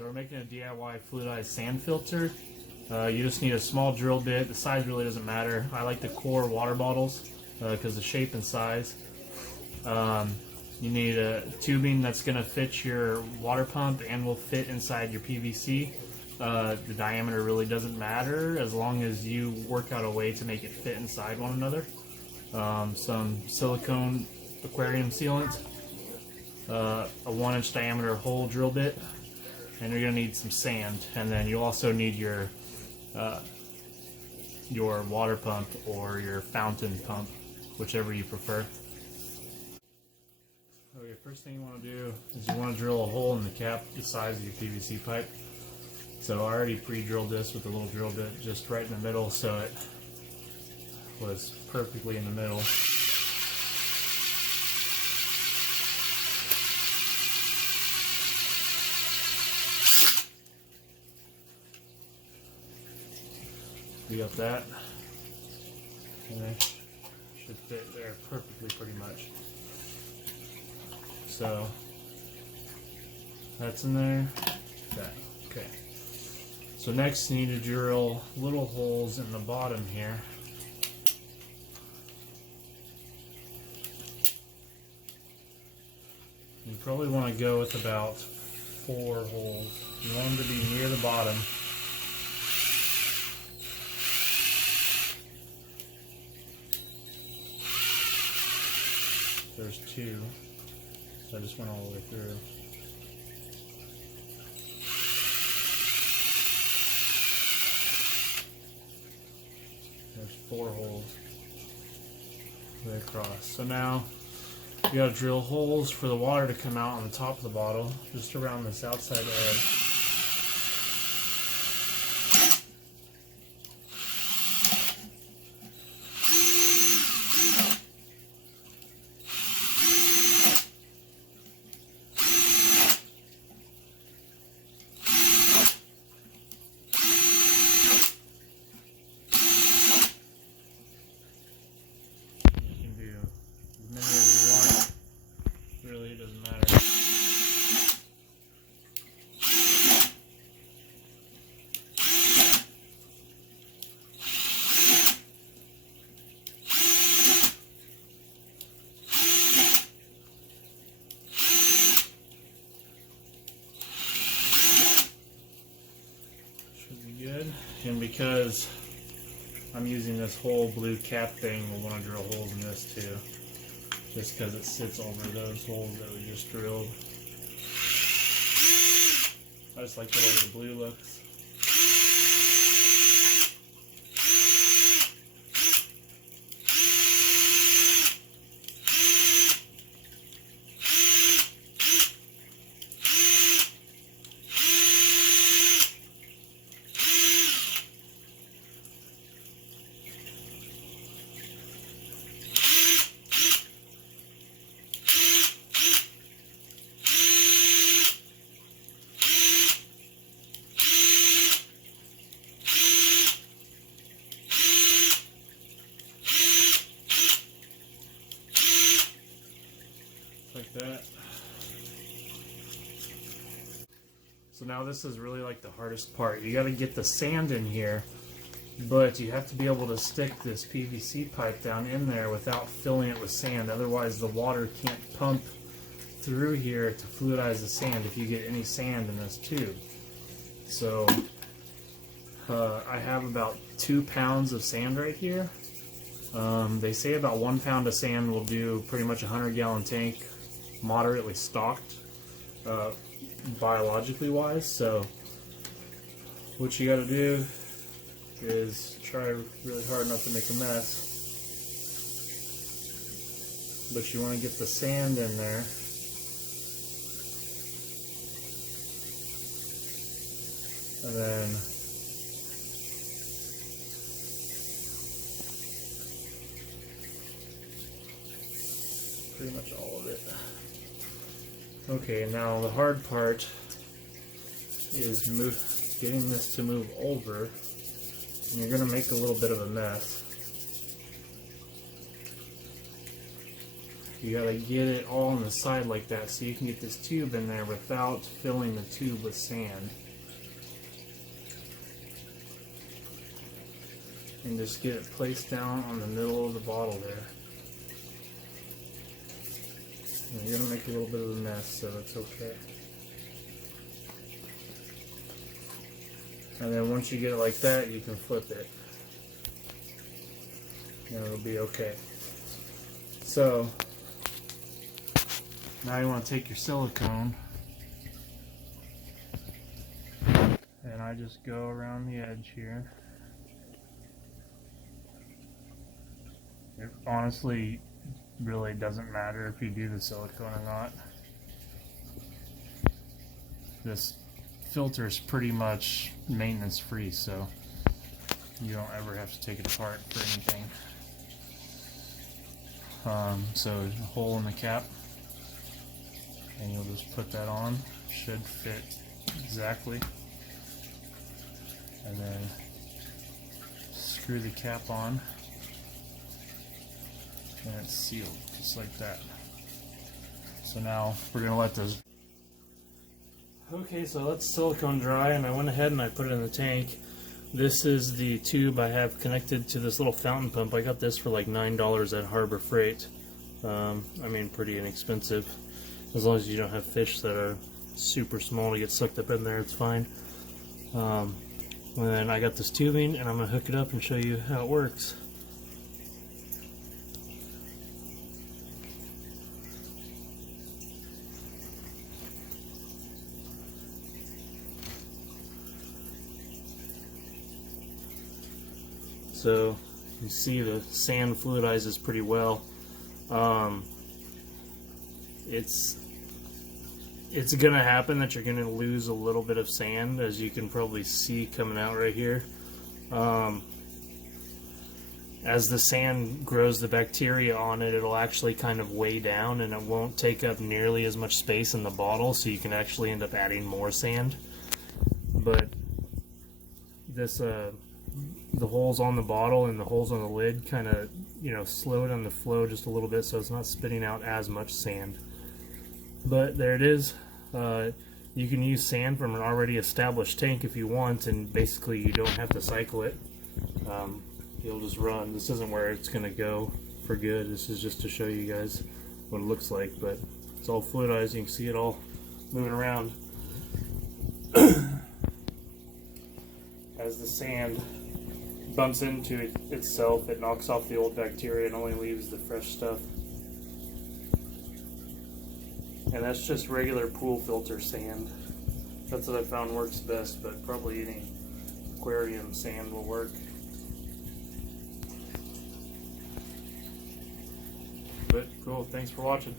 So we're making a DIY fluidized sand filter. You just need a small drill bit. The size really doesn't matter. I like the core water bottles because the shape and size. You need a tubing that's going to fit your water pump and will fit inside your PVC. The diameter really doesn't matter as long as you work out a way to make it fit inside one another. Some silicone aquarium sealant, a 1-inch diameter hole drill bit, and you're going to need some sand. And then you also need your water pump or your fountain pump, whichever you prefer. Okay, first thing you want to do is you want to drill a hole in the cap the size of your PVC pipe. So I already pre-drilled this with a little drill bit just right in the middle, so it was perfectly in the middle. You got that, and it should fit there perfectly pretty much. So that's in there. That, okay. So next you need to drill little holes in the bottom here. You probably want to go with about 4 holes. You want them to be near the bottom. There's 2, so I just went all the way through. There's 4 holes right across. So now you gotta drill holes for the water to come out on the top of the bottle, just around this outside edge. Really, it doesn't matter. Should be good. And because I'm using this whole blue cap thing, we'll want to drill holes in this too. Just because it sits over those holes that we just drilled. I just like the way the blue looks. Like that. So now this is really like the hardest part. You got to get the sand in here, but you have to be able to stick this PVC pipe down in there without filling it with sand. Otherwise the water can't pump through here to fluidize the sand if you get any sand in this tube. So I have about 2 pounds of sand right here. They say about 1 pound of sand will do pretty much a 100-gallon tank, moderately stocked, biologically wise. So what you got to do is try really hard not to make a mess, but you want to get the sand in there. And then pretty much all of it. Okay, now the hard part is getting this to move over, and you're going to make a little bit of a mess. you gotta get it all on the side like that so you can get this tube in there without filling the tube with sand. And just get it placed down on the middle of the bottle there. And you're gonna make a little bit of a mess, so that's okay. And then once you get it like that, you can flip it. And it'll be okay. So, now you want to take your silicone, and I just go around the edge here. It honestly really doesn't matter if you do the silicone or not. This filter is pretty much maintenance free, so you don't ever have to take it apart for anything. So a hole in the cap, and you'll just put that on. Should fit exactly, and then screw the cap on, and it's sealed just like that. So now we're gonna let this. Okay, so let's silicone dry, and I went ahead and I put it in the tank. This is the tube I have connected to this little fountain pump. I got this for like $9 at Harbor Freight. I mean, pretty inexpensive. As long as you don't have fish that are super small to get sucked up in there, it's fine. And then I got this tubing, and I'm going to hook it up and show you how it works. So you see the sand fluidizes pretty well. It's gonna happen that you're gonna lose a little bit of sand, as you can probably see coming out right here. As the sand grows the bacteria on it, it'll actually kind of weigh down, and it won't take up nearly as much space in the bottle, so you can actually end up adding more sand. But this the holes on the bottle and the holes on the lid kind of, slow down the flow just a little bit, so it's not spitting out as much sand. But there it is. You can use sand from an already established tank if you want, and basically you don't have to cycle it. You'll just run. This isn't where it's going to go for good. This is just to show you guys what it looks like, but it's all fluidized. You can see it all moving around. As the sand bumps into itself, it knocks off the old bacteria and only leaves the fresh stuff. And that's just regular pool filter sand. That's what I found works best, but probably any aquarium sand will work. But cool, thanks for watching.